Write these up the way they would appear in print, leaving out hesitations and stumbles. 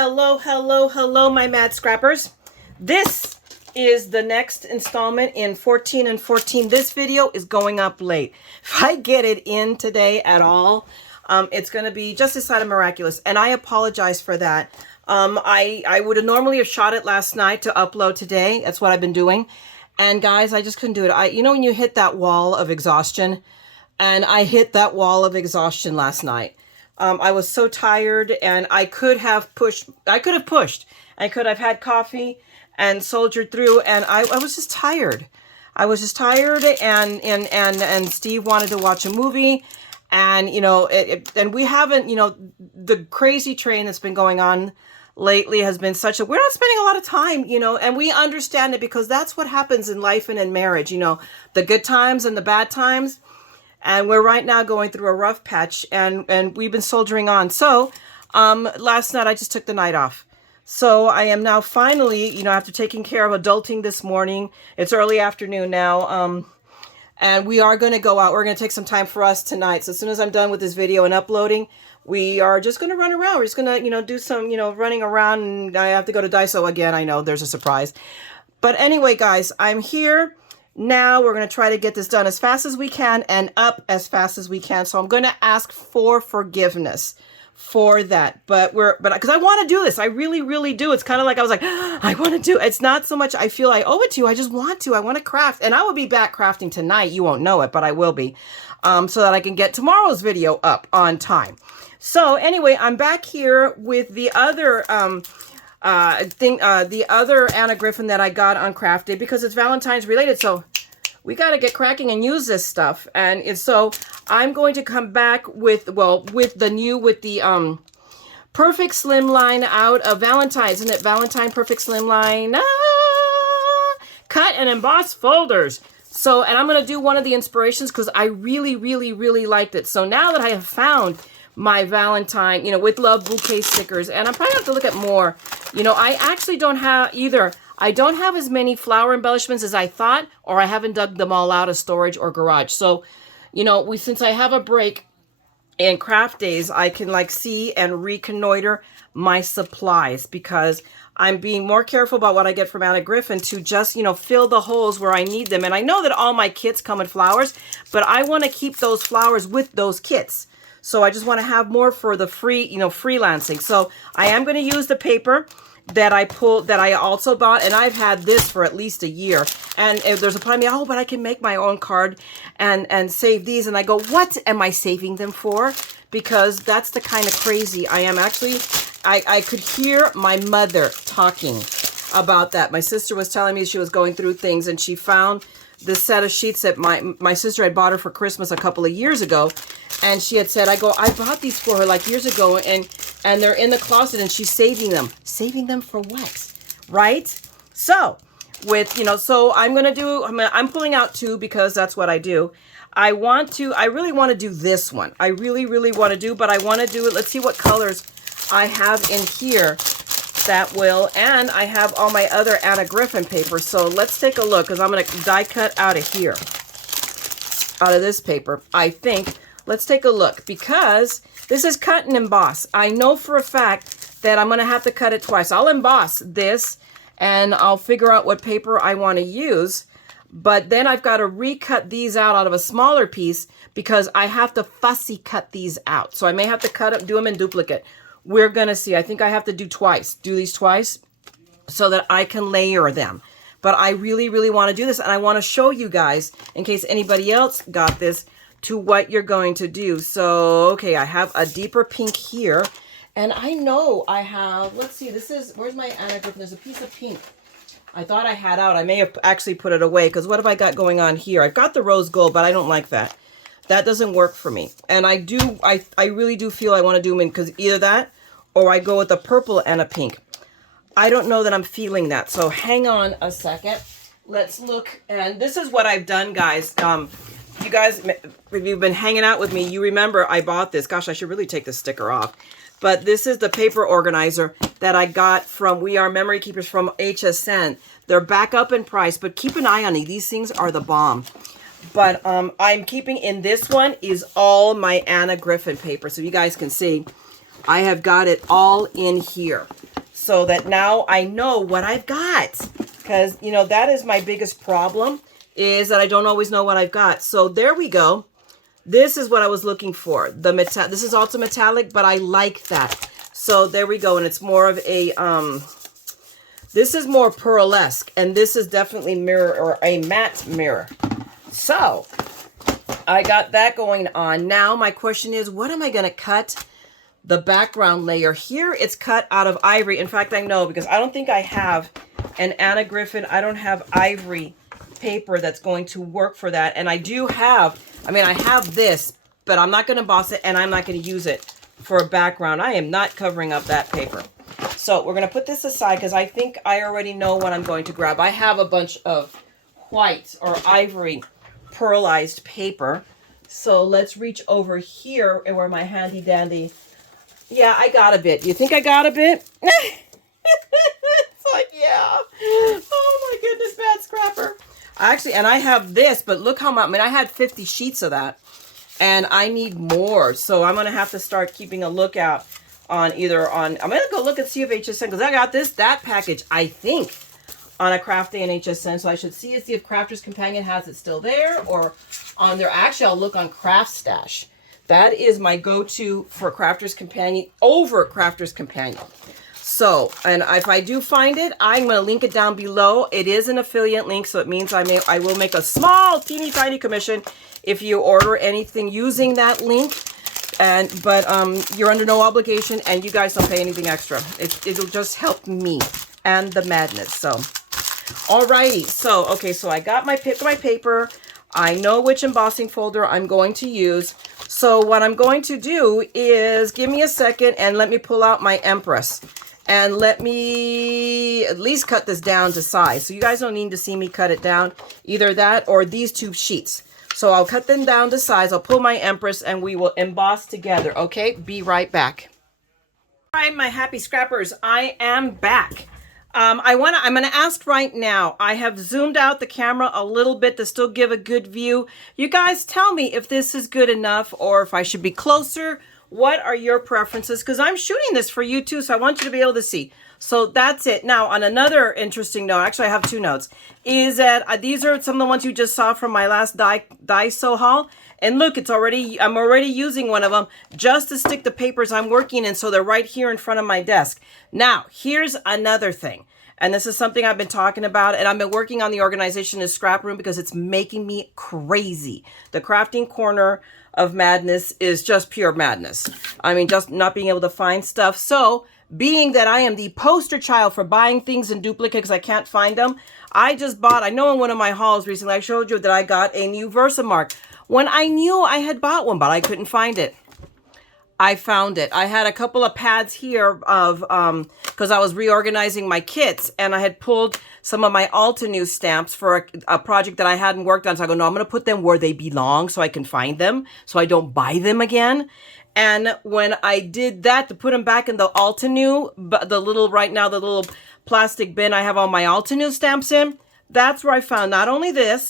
Hello, my mad scrappers. This is the next installment in 14 and 14. This video is going up late. If I get it in today at all, it's going to be just this side of miraculous, and I apologize for that. I would have normally have shot it last night to upload today. That's what I've been doing. And guys, I just couldn't do it. You know when you hit that wall of exhaustion? And I hit that wall of exhaustion last night. I was so tired, and I could have pushed. I could have had coffee and soldiered through, and I was just tired. I was just tired, and Steve wanted to watch a movie, and you know, and we haven't, you know, the crazy train that's been going on lately has been such a, we're not spending a lot of time, you know, and we understand it because that's what happens in life and in marriage, you know, the good times and the bad times. And we're right now going through a rough patch, and we've been soldiering on. So last night I just took the night off. So I am now finally, you know, after taking care of adulting this morning, it's early afternoon now, and we are going to go out. We're going to take some time for us tonight. So as soon as I'm done with this video and uploading, we are just going to run around. We're just going to, you know, do some, you know, running around, and I have to go to Daiso again. I know there's a surprise. But anyway, guys, I'm here. Now we're going to try to get this done as fast as we can and up as fast as we can. So I'm going to ask for forgiveness for that. But because I want to do this. I really, really do. It's kind of like I was like, I want to do. It's not so much I feel I owe it to you. I just want to. I want to craft. And I will be back crafting tonight. You won't know it, but I will be. So that I can get tomorrow's video up on time. So anyway, I'm back here with the other the other Anna Griffin that I got on craft day because it's Valentine's related. So we got to get cracking and use this stuff. And so I'm going to come back with, well, with the Perfect Slimline out of Valentine. Isn't it Valentine Perfect Slimline? Cut and emboss folders. So, and I'm going to do one of the inspirations because I really, really, really liked it. So now that I have found my Valentine, you know, with love bouquet stickers, and I'm probably going to have to look at more. You know, I actually don't have either. I don't have as many flower embellishments as I thought, or I haven't dug them all out of storage or garage. So, you know, since I have a break in craft days, I can like see and reconnoiter my supplies because I'm being more careful about what I get from Anna Griffin to just, you know, fill the holes where I need them. And I know that all my kits come in flowers, but I want to keep those flowers with those kits. So I just want to have more for the free, you know, freelancing. So I am going to use the paper that I pulled, that I also bought, and I've had this for at least a year. And if there's a part of me, oh, but I can make my own card and save these. And I go, what am I saving them for? Because that's the kind of crazy I am. Actually, I could hear my mother talking about that. My sister was telling me she was going through things, and she found this set of sheets that my sister had bought her for Christmas a couple of years ago. And she had said, I bought these for her like years ago, and they're in the closet, and she's saving them. Saving them for what? Right? So, so I'm pulling out two because that's what I do. I really want to do this one. I really, really want to do, but I want to do it. Let's see what colors I have in here that will, and I have all my other Anna Griffin paper. So let's take a look, because I'm going to die cut out of here, out of this paper, I think. Let's take a look, because this is cut and emboss. I know for a fact that I'm going to have to cut it twice. I'll emboss this, and I'll figure out what paper I want to use. But then I've got to recut these out of a smaller piece because I have to fussy cut these out. So I may have to do them in duplicate. We're going to see. I think I have to do these twice so that I can layer them. But I really, really want to do this, and I want to show you guys, in case anybody else got this, to what you're going to do. So, okay, I have a deeper pink here, and I know I have, let's see, where's my Anna Griffin? There's a piece of pink I thought I had out. I may have actually put it away, because what have I got going on here? I've got the rose gold, but I don't like that. That doesn't work for me. And I really do feel I want to do them in, because either that, or I go with a purple and a pink. I don't know that I'm feeling that, so hang on a second. Let's look, and this is what I've done, guys. You guys, if you've been hanging out with me, you remember I bought this. Gosh, I should really take this sticker off. But this is the paper organizer that I got from We Are Memory Keepers from HSN. They're back up in price, but keep an eye on these. These things are the bomb. But I'm keeping in this one is all my Anna Griffin paper. So you guys can see, I have got it all in here. so that now I know what I've got. Because, you know, that is my biggest problem, is that I don't always know what I've got. So there we go. This is what I was looking for. This is also metallic, but I like that. So there we go. And it's more of a, this is more pearlesque. And this is definitely mirror, or a matte mirror. So I got that going on. Now my question is, what am I going to cut the background layer? Here it's cut out of ivory. In fact, I know, because I don't think I have an Anna Griffin. I don't have ivory paper that's going to work for that. And I do have, I mean, I have this, but I'm not going to emboss it, and I'm not going to use it for a background. I am not covering up that paper. So we're going to put this aside, because I think I already know what I'm going to grab. I have a bunch of white or ivory pearlized paper. So let's reach over here and where my handy dandy. Yeah, I got a bit. You think I got a bit? It's like, yeah. Oh my goodness, bad scrapper. Actually, and I have this, but look how much, I mean, I had 50 sheets of that, and I need more. So I'm going to have to start keeping a lookout on I'm going to go look and see if HSN, because I got that package, I think, on a craft day in HSN. So I should see if Crafter's Companion has it still there, or on there. Actually, I'll look on Craft Stash. That is my go-to for Crafter's Companion over Crafter's Companion. So, and if I do find it, I'm going to link it down below. It is an affiliate link, so it means I will make a small, teeny tiny commission if you order anything using that link. But you're under no obligation, and you guys don't pay anything extra. It'll just help me and the madness. So, alrighty. So, okay, so I got my paper. I know which embossing folder I'm going to use. So what I'm going to do is, give me a second and let me pull out my Empress. And let me at least cut this down to size. So you guys don't need to see me cut it down. Either that or these two sheets. So I'll cut them down to size. I'll pull my Empress and we will emboss together. Okay, be right back. All right, my happy scrappers, I am back. I'm going to ask right now. I have zoomed out the camera a little bit to still give a good view. You guys tell me if this is good enough or if I should be closer. What are your preferences? Because I'm shooting this for you too, so I want you to be able to see. So that's it. Now, on another interesting note, actually I have two notes, is that these are some of the ones you just saw from my last Daiso haul. And look, I'm already using one of them just to stick the papers I'm working in, so they're right here in front of my desk. Now, here's another thing. And this is something I've been talking about, and I've been working on the organization in Scrap Room because it's making me crazy. The crafting corner of madness is just pure madness. I mean, just not being able to find stuff. So, being that I am the poster child for buying things in duplicate because I can't find them, I just bought, I know in one of my hauls recently, I showed you that I got a new Versamark. When I knew I had bought one, but I couldn't find it. I found it. I had a couple of pads here of, because I was reorganizing my kits, and I had pulled some of my Altenew stamps for a project that I hadn't worked on. So I go, no, I'm going to put them where they belong so I can find them, so I don't buy them again. And when I did that, to put them back in the Altenew, the little plastic bin I have all my Altenew stamps in, that's where I found not only this,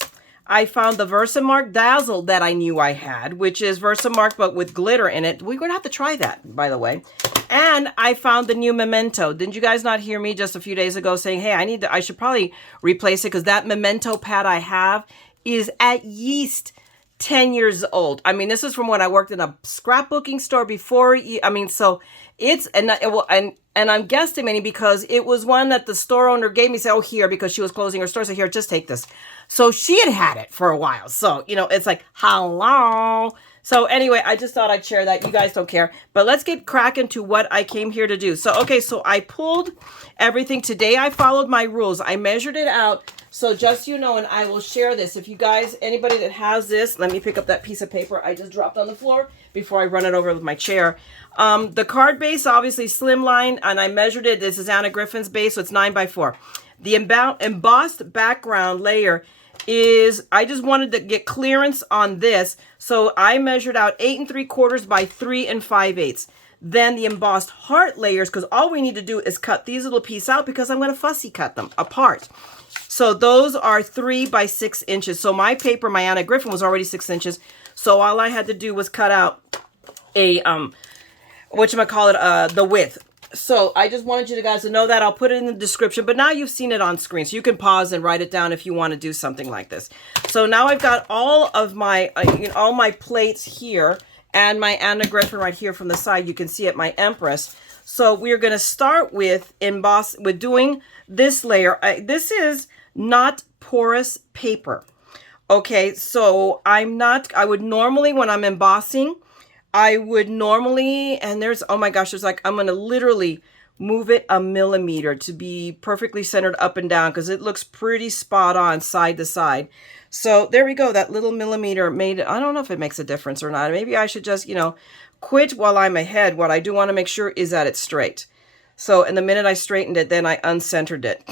I found the Versamark Dazzle that I knew I had, which is Versamark but with glitter in it. We're going to have to try that, by the way. And I found the new Memento. Didn't you guys not hear me just a few days ago saying, hey, I should probably replace it because that Memento pad I have is at least 10 years old. I mean, this is from when I worked in a scrapbooking store before. I mean, so it's, and I'm guesstimating because it was one that the store owner gave me, said, oh, here, because she was closing her store. So here, just take this. So she had it for a while. So, you know, it's like, hello. So anyway, I just thought I'd share that. You guys don't care. But let's get cracking to what I came here to do. So, okay, so I pulled everything. Today I followed my rules. I measured it out. So just so you know, and I will share this. If you guys, anybody that has this, let me pick up that piece of paper I just dropped on the floor before I run it over with my chair. The card base, obviously Slimline, and I measured it. This is Anna Griffin's base, so it's 9x4. The embossed background layer is, I just wanted to get clearance on this. So I measured out 8 3/4 by 3 5/8. Then the embossed heart layers, because all we need to do is cut these little pieces out because I'm going to fussy cut them apart. So those are 3 by 6 inches. So my paper, my Anna Griffin, was already 6 inches. So all I had to do was cut out a, the width. So I just wanted you guys to know that. I'll put it in the description, but now you've seen it on screen, so you can pause and write it down if you want to do something like this. So now I've got all of my, all my plates here and my Anna Griffin right here from the side. You can see it, my Empress. So we're going to start with doing this layer. This is not porous paper. Okay, so I would normally, when I'm embossing, and there's, oh my gosh, there's like, I'm going to literally move it a millimeter to be perfectly centered up and down because it looks pretty spot on side to side. So there we go. That little millimeter made it. I don't know if it makes a difference or not. Maybe I should just, quit while I'm ahead. What I do want to make sure is that it's straight. So, and the minute I straightened it, then I uncentered it.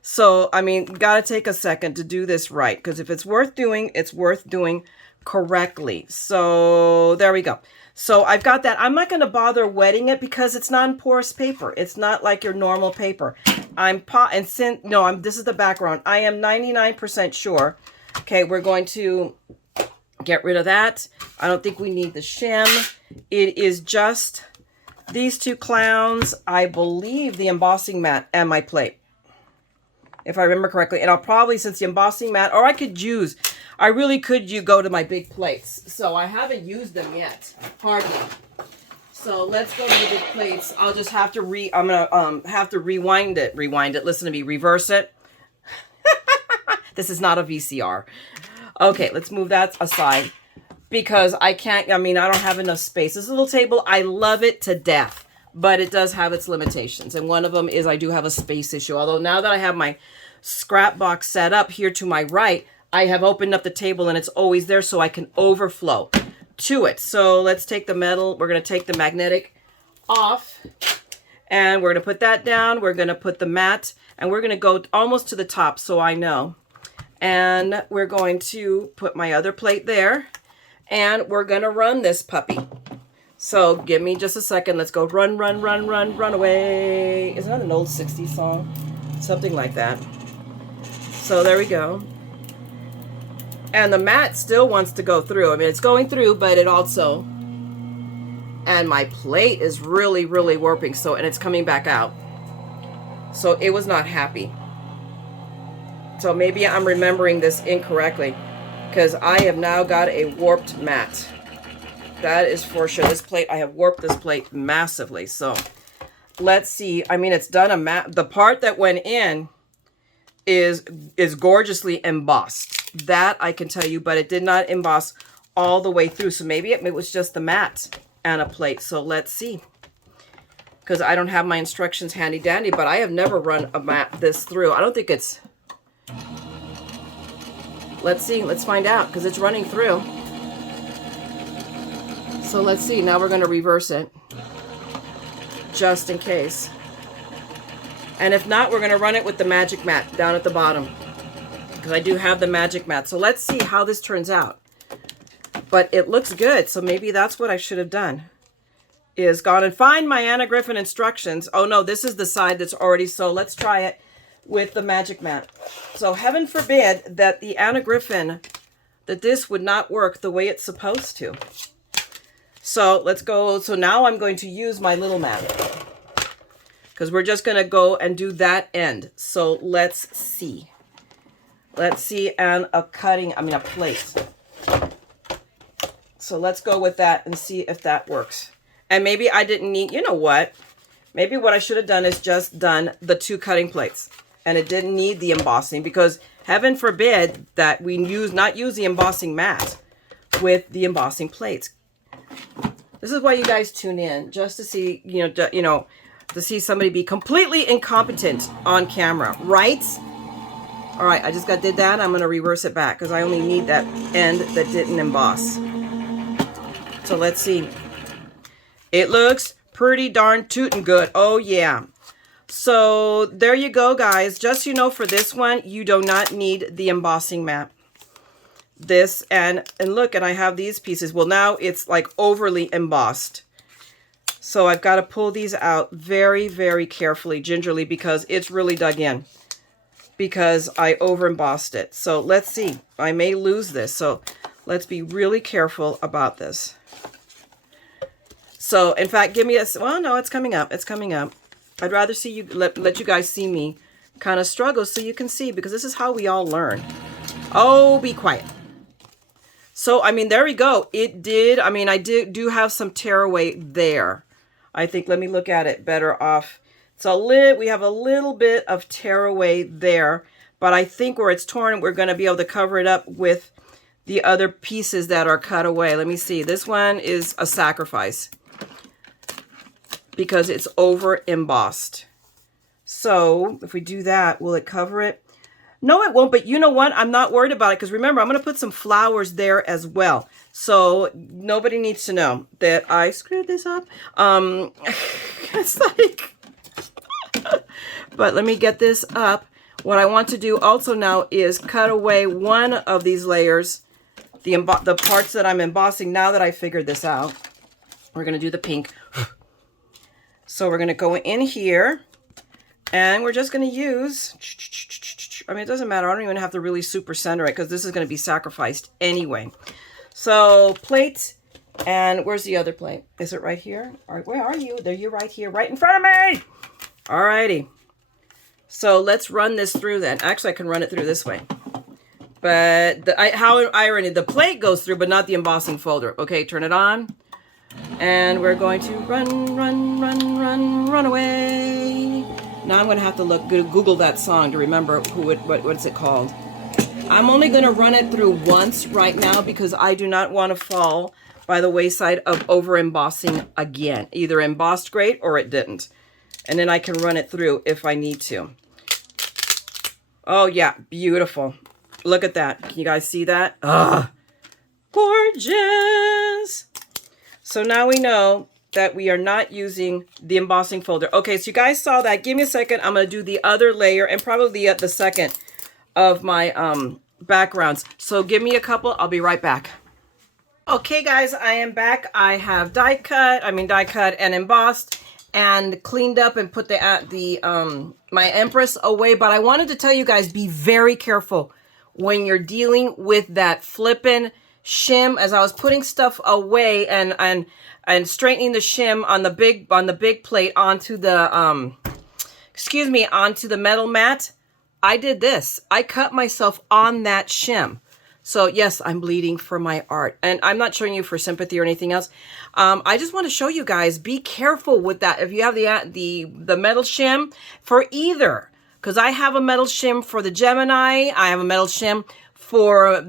So, I mean, got to take a second to do this right, because if it's worth doing, it's worth doing correctly. So there we go. So I've got that. I'm not going to bother wetting it because it's non-porous paper. It's not like your normal paper. This is the background. I am 99% sure. Okay, we're going to get rid of that. I don't think we need the shim. It is just these two clowns, I believe, the embossing mat and my plate, if I remember correctly. And I'll probably, since the embossing mat, or I really could go to my big plates. So I haven't used them yet, hardly. So let's go to the big plates. I'll just have to I'm gonna have to rewind it. Listen to me, reverse it. This is not a VCR. Okay, let's move that aside because I don't have enough space. This little table, I love it to death, but it does have its limitations. And one of them is I do have a space issue. Although now that I have my scrap box set up here to my right, I have opened up the table and it's always there so I can overflow to it. So let's take the metal. We're going to take the magnetic off and we're going to put that down. We're going to put the mat and we're going to go almost to the top so I know. And we're going to put my other plate there and we're going to run this puppy. So give me just a second. Let's go run, run, run, run, run away. Isn't that an old 60s song? Something like that. So there we go. And the mat still wants to go through. I mean, it's going through, but it also, and my plate is really, really warping. So, and it's coming back out. So it was not happy. So maybe I'm remembering this incorrectly because I have now got a warped mat. That is for sure. This plate, I have warped this plate massively. So let's see. I mean, it's done a mat. The part that went in is gorgeously embossed. That I can tell you, but it did not emboss all the way through. So maybe it was just the mat and a plate. So let's see. Because I don't have my instructions handy dandy, but I have never run a mat this through. I don't think it's... Let's see. Let's find out because it's running through. So let's see. Now we're going to reverse it just in case. And if not, we're going to run it with the magic mat down at the bottom because I do have the magic mat. So let's see how this turns out. But it looks good. So maybe that's what I should have done, is gone and find my Anna Griffin instructions. Oh no, this is the side that's already, so let's try it with the magic mat. So heaven forbid that the Anna Griffin, that this would not work the way it's supposed to. So let's go. So now I'm going to use my little mat because we're just going to go and do that end. So let's see. Let's see, and a plate. So let's go with that and see if that works. And maybe I didn't need, you know what? Maybe what I should have done is just done the two cutting plates. And it didn't need the embossing because heaven forbid that we not use the embossing mat with the embossing plates. This is why you guys tune in, just to see, to see somebody be completely incompetent on camera, right? All right, I just did that. I'm going to reverse it back because I only need that end that didn't emboss. So let's see. It looks pretty darn tootin' good. Oh, yeah. So there you go, guys. Just, for this one, you do not need the embossing mat. This, and look, and I have these pieces. Well, now it's like overly embossed. So I've got to pull these out very, very carefully, gingerly, because it's really dug in. Because I over embossed it. So let's see. I may lose this. So let's be really careful about this. So in fact, give me a, well, no, it's coming up. It's coming up. I'd rather see you, let you guys see me kind of struggle so you can see, because this is how we all learn. Oh, be quiet. So, I mean, there we go. It did. I mean, I do have some tearaway there. I think, let me look at it better off. So we have a little bit of tearaway there, but I think where it's torn, we're going to be able to cover it up with the other pieces that are cut away. Let me see. This one is a sacrifice because it's over embossed. So if we do that, will it cover it? No, it won't, but you know what? I'm not worried about it because remember, I'm going to put some flowers there as well. So nobody needs to know that I screwed this up. It's like, but let me get this up. What I want to do also now is cut away one of these layers, the parts that I'm embossing. Now that I figured this out, we're going to do the pink. So we're going to go in here. And we're just going to use, I mean, it doesn't matter. I don't even have to really super center it because this is going to be sacrificed anyway. So plate, and where's the other plate? Is it right here? All right, where are you? There, you're right here, right in front of me. All righty. So let's run this through then. Actually, I can run it through this way. But how irony, the plate goes through, but not the embossing folder. Okay, turn it on. And we're going to run away. Now I'm going to have to Google that song to remember what's it called. I'm only going to run it through once right now because I do not want to fall by the wayside of over embossing again. Either embossed great or it didn't. And then I can run it through if I need to. Oh yeah, beautiful. Look at that. Can you guys see that? Ah, gorgeous. So now we know that we are not using the embossing folder. Okay, so you guys saw that. Give me a second. I'm going to do the other layer and probably the second of my backgrounds. So give me a couple. I'll be right back. Okay, guys, I am back. I have die cut and embossed and cleaned up and put my Empress away. But I wanted to tell you guys, be very careful when you're dealing with that flippin' shim. As I was putting stuff away and straightening the shim on the big plate onto the onto the metal mat, I did this. I cut myself on that shim. So yes, I'm bleeding for my art, and I'm not showing you for sympathy or anything else. I just want to show you guys, be careful with that. If you have the metal shim for either, because I have a metal shim for the Gemini, I have a metal shim for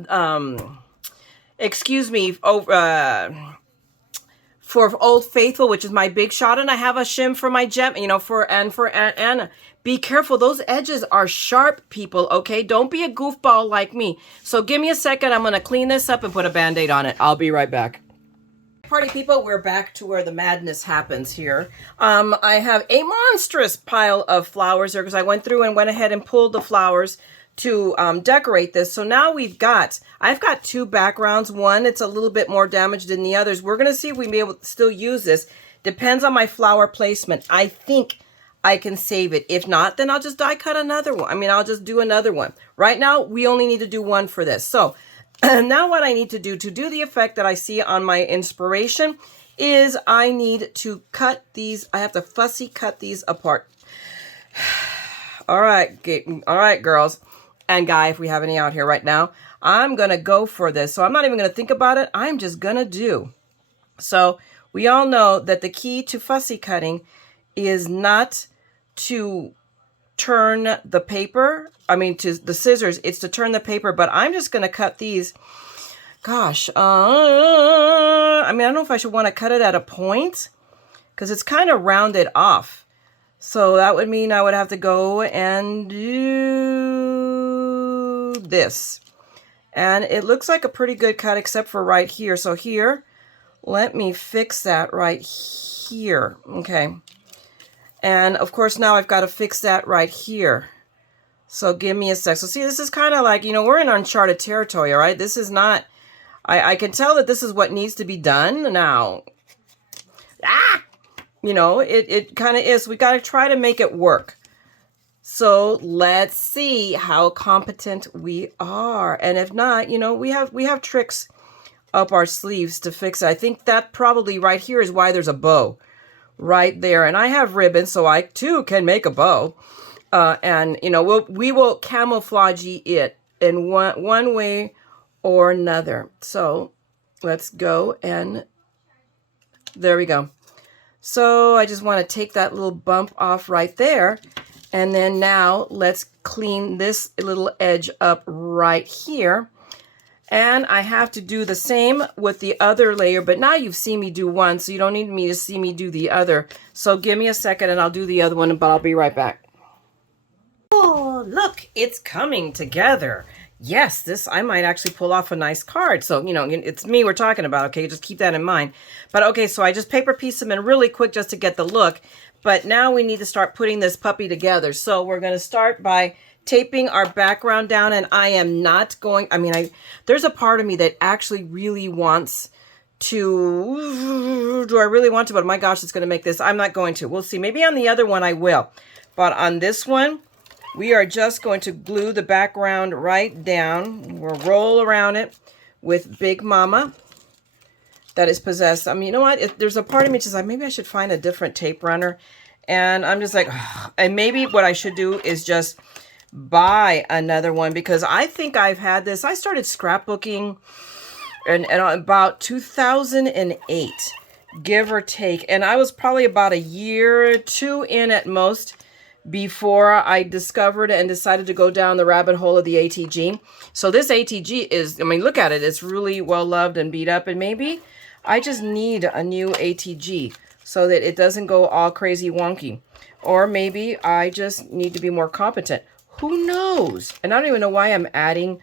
for Old Faithful, which is my big shot, and I have a shim for my gem, for Anna. Be careful. Those edges are sharp, people, okay? Don't be a goofball like me. So give me a second. I'm going to clean this up and put a Band-Aid on it. I'll be right back. Party people, we're back to where the madness happens here. I have a monstrous pile of flowers here because I went through and went ahead and pulled the flowers to decorate this. So now I've got two backgrounds. One, it's a little bit more damaged than the others. We're going to see if we can be able to still use this. Depends on my flower placement. I think I can save it. If not, then I'll just die cut another one. I mean, I'll just do another one. Right now, we only need to do one for this. So now what I need to do the effect that I see on my inspiration is I need to cut these. I have to fussy cut these apart. All right, girls. And guy, if we have any out here right now, I'm going to go for this. So I'm not even going to think about it. I'm just going to do. So we all know that the key to fussy cutting is not to turn the paper. To the scissors. It's to turn the paper. But I'm just going to cut these. Gosh. I don't know if I should want to cut it at a point because it's kind of rounded off. So that would mean I would have to go and do this. And it looks like a pretty good cut except for right here. So here, let me fix that right here. Okay. And of course now I've got to fix that right here. So give me a sec. So see, this is kind of like, we're in uncharted territory, all right? This is not, I can tell that this is what needs to be done now. It kind of is. We got to try to make it work. So let's see how competent we are. And if not, we have tricks up our sleeves to fix it. I think that probably right here is why there's a bow right there. And I have ribbon, so I too can make a bow. And, you know, we will camouflage it in one way or another. So let's go, and there we go. So I just want to take that little bump off right there. And then now let's clean this little edge up right here. And I have to do the same with the other layer, but now you've seen me do one, so you don't need me to see me do the other. So give me a second and I'll do the other one, but I'll be right back. Oh, look, it's coming together. Yes, this, I might actually pull off a nice card. So, you know, it's me we're talking about, okay? Just keep that in mind. But, okay, so I just paper pieced them in really quick just to get the look. But now we need to start putting this puppy together. So we're going to start by taping our background down. And I am not going, I mean, there's a part of me that actually really wants to, do I really want to? But, my gosh, it's going to make this. I'm not going to. We'll see. Maybe on the other one I will. But on this one, we are just going to glue the background right down. We'll roll around it with Big Mama that is possessed. I mean, you know what? There's a part of me that's like, maybe I should find a different tape runner. And I'm just like, ugh. And maybe what I should do is just buy another one, because I think I've had this. I started scrapbooking in about 2008, give or take. And I was probably about a year or two in at most before I discovered and decided to go down the rabbit hole of the ATG. So this ATG is, I mean, look at it. It's really well loved and beat up. And maybe I just need a new ATG so that it doesn't go all crazy wonky. Or maybe I just need to be more competent. Who knows? And I don't even know why I'm adding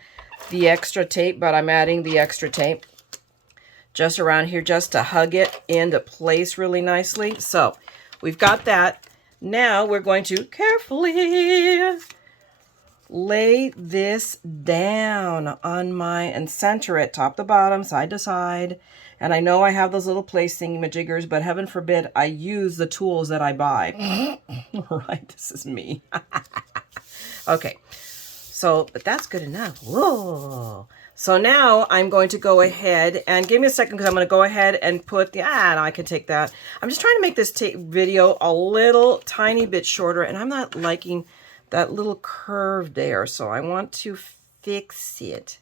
the extra tape, but I'm adding the extra tape just around here just to hug it into place really nicely. So we've got that. Now we're going to carefully lay this down on my, and center it top to bottom, side to side. And I know I have those little place thingy-majiggers, but heaven forbid I use the tools that I buy. Right, this is me. Okay, so, but that's good enough. Whoa. So now I'm going to go ahead and give me a second, because I'm going to go ahead and put the, no, I can take that. I'm just trying to make this video a little tiny bit shorter, and I'm not liking that little curve there. So I want to fix it.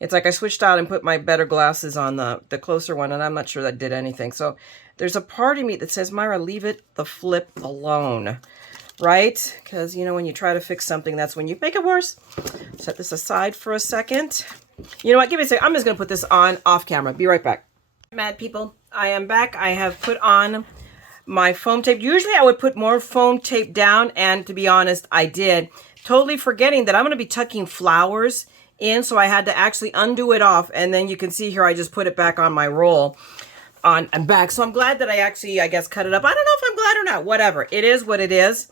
It's like I switched out and put my better glasses on the closer one, and I'm not sure that did anything. So there's a part of me that says, Myra, leave it the flip alone. Right? Because, you know, when you try to fix something, that's when you make it worse. Set this aside for a second. You know what? Give me a second. I'm just going to put this on off camera. Be right back. Mad people, I am back. I have put on my foam tape. Usually I would put more foam tape down, and to be honest, I did. Totally forgetting that I'm going to be tucking flowers in, so I had to actually undo it off, and then you can see here I just put it back on my roll on and back. So I'm glad that I actually, I guess, cut it up. I don't know if I'm glad or not. Whatever. It is what it is.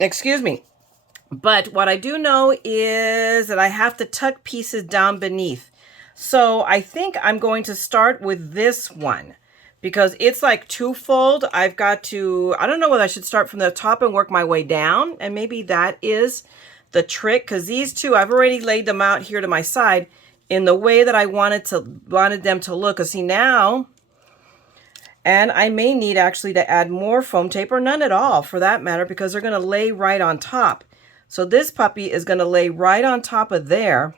Excuse me. But what I do know is that I have to tuck pieces down beneath. So I think I'm going to start with this one, because it's like twofold. I've got to, I don't know whether I should start from the top and work my way down. And maybe that is the trick, because these two, I've already laid them out here to my side in the way that I wanted them to look. Because see now, and I may need actually to add more foam tape, or none at all for that matter, because they're going to lay right on top. So this puppy is going to lay right on top of there,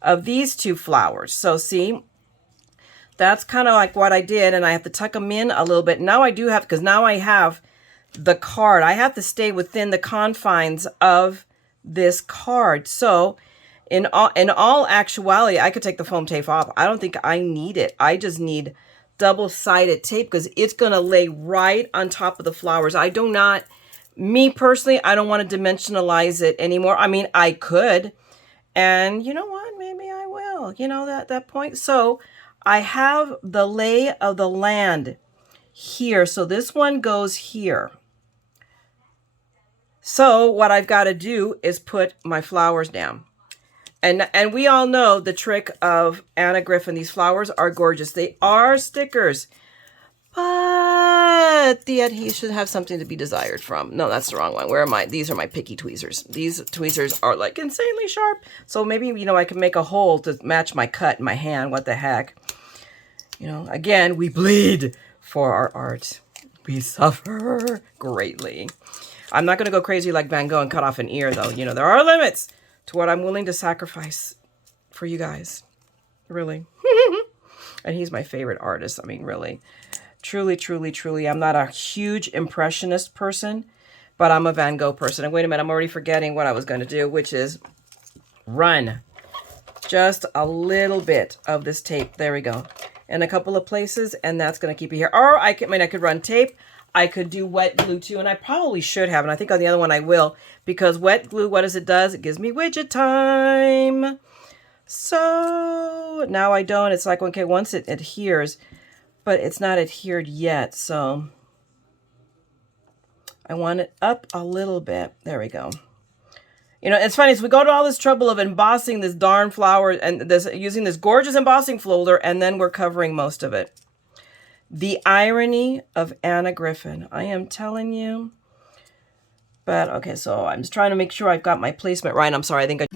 of these two flowers. So see, that's kind of like what I did, and I have to tuck them in a little bit. Now I do have, because now I have the card. I have to stay within the confines of this card. So in all actuality, I could take the foam tape off. I don't think I need it. I just need double-sided tape, because it's going to lay right on top of the flowers. I do not, me personally, I don't want to dimensionalize it anymore. I mean, I could, and you know what? Maybe I will, you know, that point. So I have the lay of the land here. So this one goes here. So what I've got to do is put my flowers down. And we all know the trick of Anna Griffin. These flowers are gorgeous. They are stickers. But But the adhesion have something to be desired from. No, that's the wrong one. Where am I? These are my picky tweezers. These tweezers are like insanely sharp. So maybe, you know, I can make a hole to match my cut in my hand. What the heck? You know, again, we bleed for our art. We suffer greatly. I'm not going to go crazy like Van Gogh and cut off an ear, though. You know, there are limits to what I'm willing to sacrifice for you guys. Really. And he's my favorite artist. I mean, really. Truly, truly, truly. I'm not a huge impressionist person, but I'm a Van Gogh person. And wait a minute, I'm already forgetting what I was going to do, which is run just a little bit of this tape. There we go. In a couple of places, and that's going to keep it here. Or I could run tape. I could do wet glue too, and I probably should have. And I think on the other one I will, because wet glue, what does it do? It gives me widget time. So now I don't. It's like, okay, once it adheres, but it's not adhered yet. So I want it up a little bit. There we go. You know, it's funny. So we go to all this trouble of embossing this darn flower and this using this gorgeous embossing folder, and then we're covering most of it. The irony of Anna Griffin. I am telling you. But okay, so I'm just trying to make sure I've got my placement right. I'm sorry. I think I...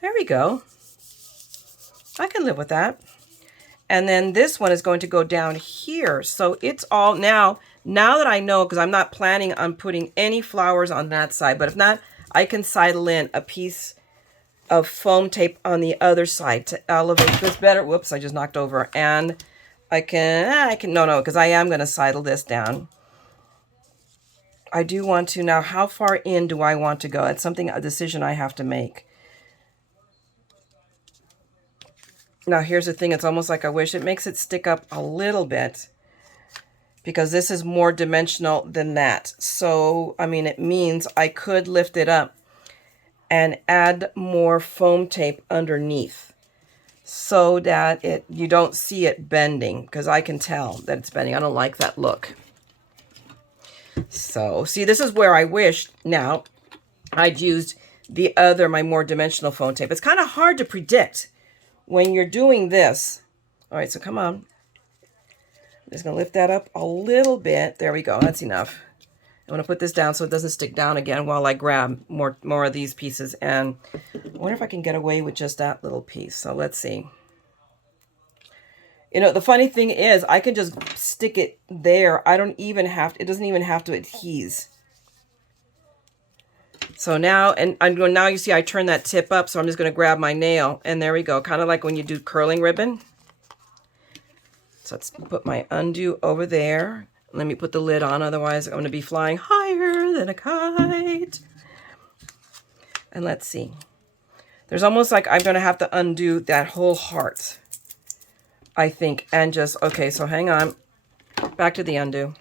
There we go. I can live with that. And then this one is going to go down here. So it's all now that I know, because I'm not planning on putting any flowers on that side, but if not, I can sidle in a piece of foam tape on the other side to elevate this better. Whoops, I just knocked over. And I can, no, because I am going to sidle this down. I do want to, now how far in do I want to go? It's something, a decision I have to make. Now here's the thing, it's almost like I wish it makes it stick up a little bit because this is more dimensional than that. So, I mean, it means I could lift it up and add more foam tape underneath so that you don't see it bending, because I can tell that it's bending. I don't like that look. So, see, this is where I wish now I'd used the other, my more dimensional foam tape. It's kind of hard to predict when you're doing this. All right, so come on. I'm just going to lift that up a little bit. There we go. That's enough. I'm going to put this down so it doesn't stick down again while I grab more of these pieces. And I wonder if I can get away with just that little piece. So let's see. You know, the funny thing is I can just stick it there. I don't even have to, it doesn't even have to adhese. So now, and I'm going, now you see I turn that tip up, so I'm just going to grab my nail, and there we go. Kind of like when you do curling ribbon. So let's put my undo over there. Let me put the lid on, otherwise I'm going to be flying higher than a kite. And let's see. There's almost like I'm going to have to undo that whole heart, I think, and just, okay, so hang on. Back to the undo.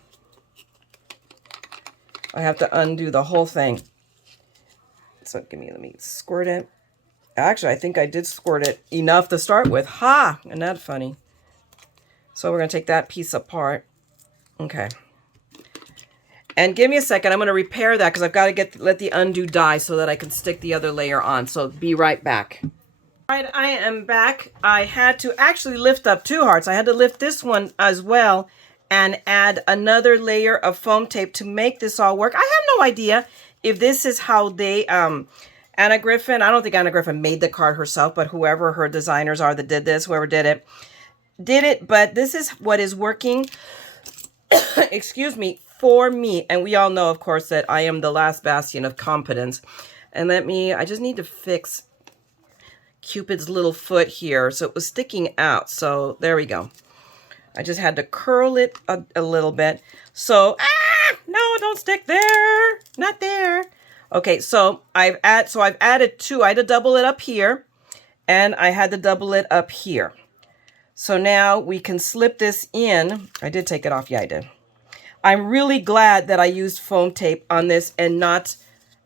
I have to undo the whole thing. So let me squirt it. Actually, I think I did squirt it enough to start with. Ha! Isn't that funny? So we're going to take that piece apart. Okay. And give me a second. I'm going to repair that because I've got to let the undo dry so that I can stick the other layer on. So be right back. All right, I am back. I had to actually lift up two hearts. I had to lift this one as well and add another layer of foam tape to make this all work. I have no idea if this is how they, Anna Griffin, I don't think Anna Griffin made the card herself, but whoever her designers are that did this, whoever did it, but this is what is working, excuse me, for me. And we all know, of course, that I am the last bastion of competence. And I just need to fix Cupid's little foot here. So it was sticking out. So there we go. I just had to curl it a little bit. So, no, don't stick there. Not there. Okay, so I've added two. I had to double it up here, and I had to double it up here. So now we can slip this in. I did take it off. Yeah, I did. I'm really glad that I used foam tape on this and not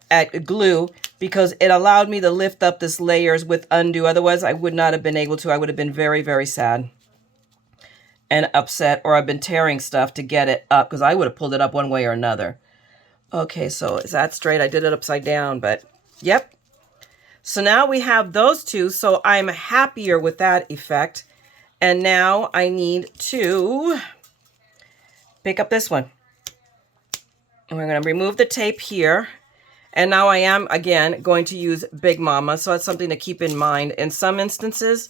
at glue, because it allowed me to lift up this layers with undo. Otherwise, I would not have been able to. I would have been very, very sad and upset, or I've been tearing stuff to get it up because I would have pulled it up one way or another. Okay, so is that straight? I did it upside down, but yep. So now we have those two, so I'm happier with that effect. And now I need to pick up this one. And we're going to remove the tape here. And now I am, again, going to use Big Mama, so that's something to keep in mind. In some instances,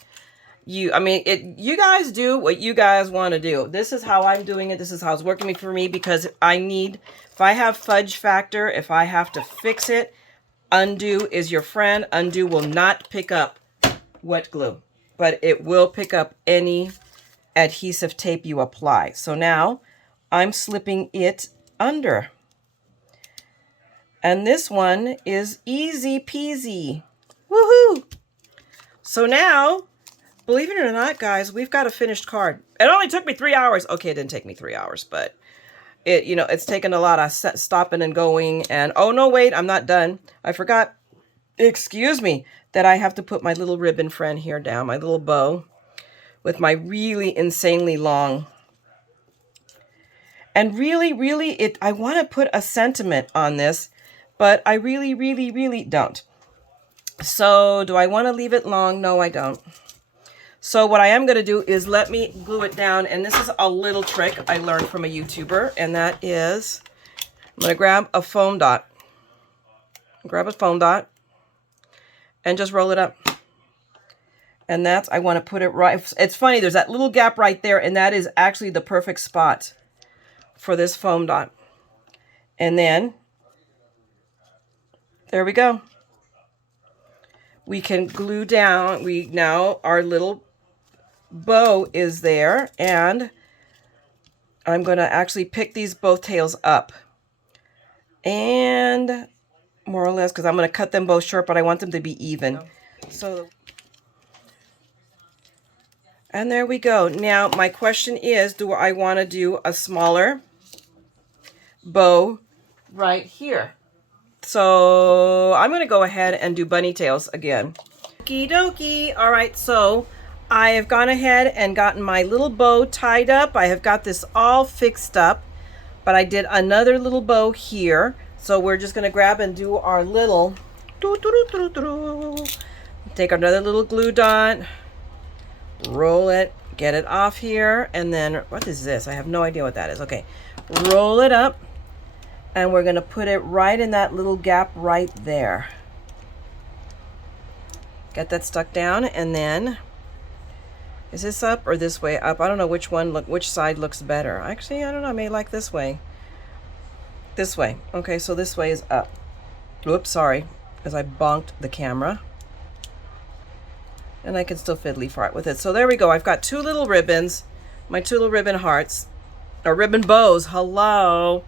you guys do what you guys want to do. This is how I'm doing it. This is how it's working for me, because if I have fudge factor, if I have to fix it, undo is your friend. Undo will not pick up wet glue, but it will pick up any adhesive tape you apply. So now I'm slipping it under. And this one is easy peasy. Woohoo! So now, believe it or not, guys, we've got a finished card. It only took me 3 hours. Okay, it didn't take me 3 hours, but it's taken a lot of stopping and going. And oh no, wait, I'm not done. I forgot, excuse me, that I have to put my little ribbon friend here down, my little bow with my really insanely long. And really, really, I want to put a sentiment on this, but I really, really, really don't. So do I want to leave it long? No, I don't. So what I am going to do is let me glue it down. And this is a little trick I learned from a YouTuber. And that is, I'm going to grab a foam dot. Grab a foam dot. And just roll it up. And I want to put it right. It's funny, there's that little gap right there. And that is actually the perfect spot for this foam dot. And then, there we go. We can glue down. Now our little bow is there, and I'm going to actually pick these both tails up, and more or less, because I'm going to cut them both short, but I want them to be even. So And there we go. Now, my question is, do I want to do a smaller bow right here? So I'm going to go ahead and do bunny tails again. Okie dokie. All right, so I have gone ahead and gotten my little bow tied up. I have got this all fixed up, but I did another little bow here. So we're just going to grab and do our little, take another little glue dot, roll it, get it off here, and then, what is this? I have no idea what that is. Okay, roll it up, and we're going to put it right in that little gap right there. Get that stuck down, and then, is this up or this way up? I don't know which side looks better. Actually, I don't know, I may like this way. This way. Okay, so this way is up. Oops, sorry, because I bonked the camera. And I can still fiddly fart with it. So there we go. I've got two little ribbons, my two little ribbon hearts, or ribbon bows. Hello.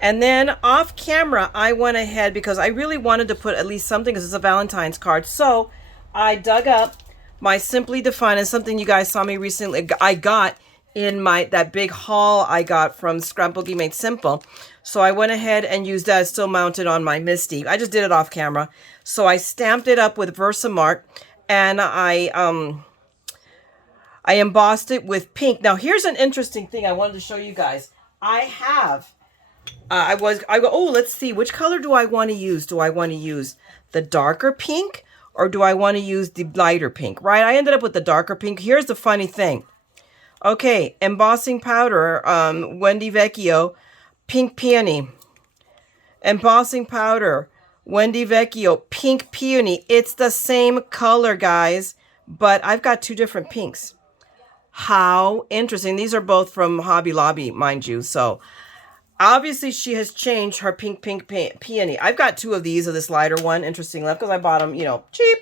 And then off camera, I went ahead because I really wanted to put at least something because it's a Valentine's card. So I dug up my Simply Defined, and something you guys saw me recently. I got in that big haul I got from Scrapbooking Made Simple. So I went ahead and used that. It's still mounted on my Misty. I just did it off camera. So I stamped it up with Versamark, and I embossed it with pink. Now here's an interesting thing I wanted to show you guys. I have, oh, let's see, which color do I want to use? Do I want to use the darker pink, or do I want to use the lighter pink, right? I ended up with the darker pink. Here's the funny thing. Okay, embossing powder, Wendy Vecchio, pink peony. Embossing powder, Wendy Vecchio, pink peony. It's the same color, guys, but I've got two different pinks. How interesting. These are both from Hobby Lobby, mind you. So obviously she has changed her pink peony. I've got two of these, of this lighter one, interesting enough, because I bought them, you know, cheap.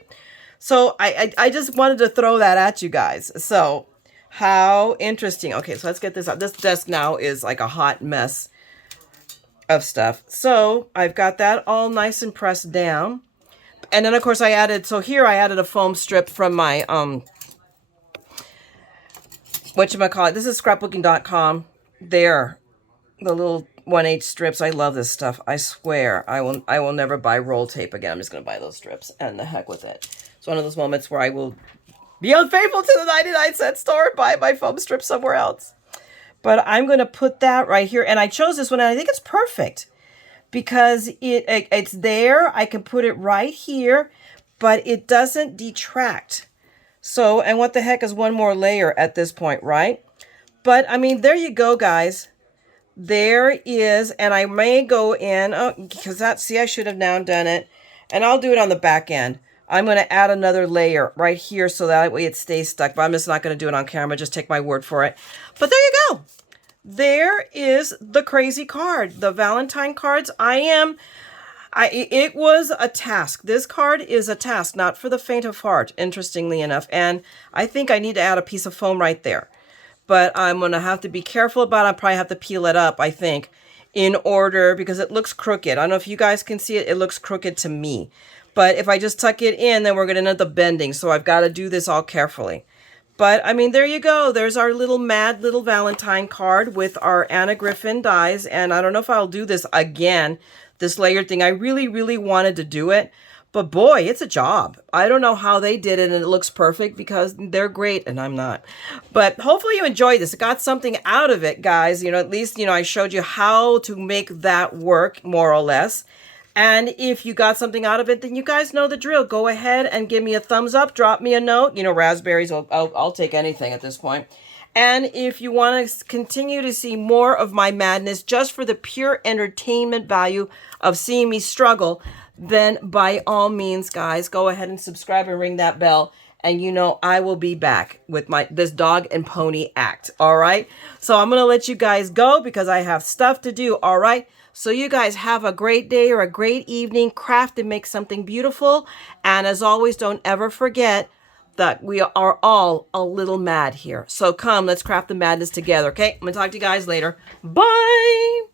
So I just wanted to throw that at you guys. So how interesting. Okay, so let's get this out. This desk now is like a hot mess of stuff. So I've got that all nice and pressed down. And then of course I added, so here I added a foam strip from my, whatchamacallit, this is scrapbooking.com. There, the little 1/8 strips. I love this stuff. I swear I will never buy roll tape again. I'm just going to buy those strips, and the heck with it. It's one of those moments where I will be unfaithful to the 99-cent store and buy my foam strip somewhere else. But I'm going to put that right here. And I chose this one, and I think it's perfect because it's there. I can put it right here, but it doesn't detract. So, and what the heck is one more layer at this point, right? But, I mean, there you go, guys. There is, and I may go in, because see, I should have now done it. And I'll do it on the back end. I'm going to add another layer right here so that way it stays stuck. But I'm just not going to do it on camera. Just take my word for it. But there you go. There is the crazy card. The Valentine cards. It was a task. This card is a task, not for the faint of heart, interestingly enough. And I think I need to add a piece of foam right there. But I'm going to have to be careful about it. I'll probably have to peel it up, I think, in order, because it looks crooked. I don't know if you guys can see it. It looks crooked to me. But if I just tuck it in, then we're going to end up bending. So I've got to do this all carefully. But, I mean, there you go. There's our little mad little Valentine card with our Anna Griffin dies. And I don't know if I'll do this again, this layered thing. I really, really wanted to do it. But, boy, it's a job. I don't know how they did it, and it looks perfect because they're great, and I'm not. But hopefully you enjoyed this. I got something out of it, guys. You know, at least, you know, I showed you how to make that work, more or less. And if you got something out of it, then you guys know the drill. Go ahead and give me a thumbs up. Drop me a note. You know, raspberries, I'll take anything at this point. And if you want to continue to see more of my madness just for the pure entertainment value of seeing me struggle, then by all means, guys, go ahead and subscribe and ring that bell. And you know I will be back with this dog and pony act, all right? So I'm going to let you guys go because I have stuff to do, all right? So you guys have a great day or a great evening. Craft and make something beautiful. And as always, don't ever forget that we are all a little mad here. So come, let's craft the madness together, okay? I'm going to talk to you guys later. Bye!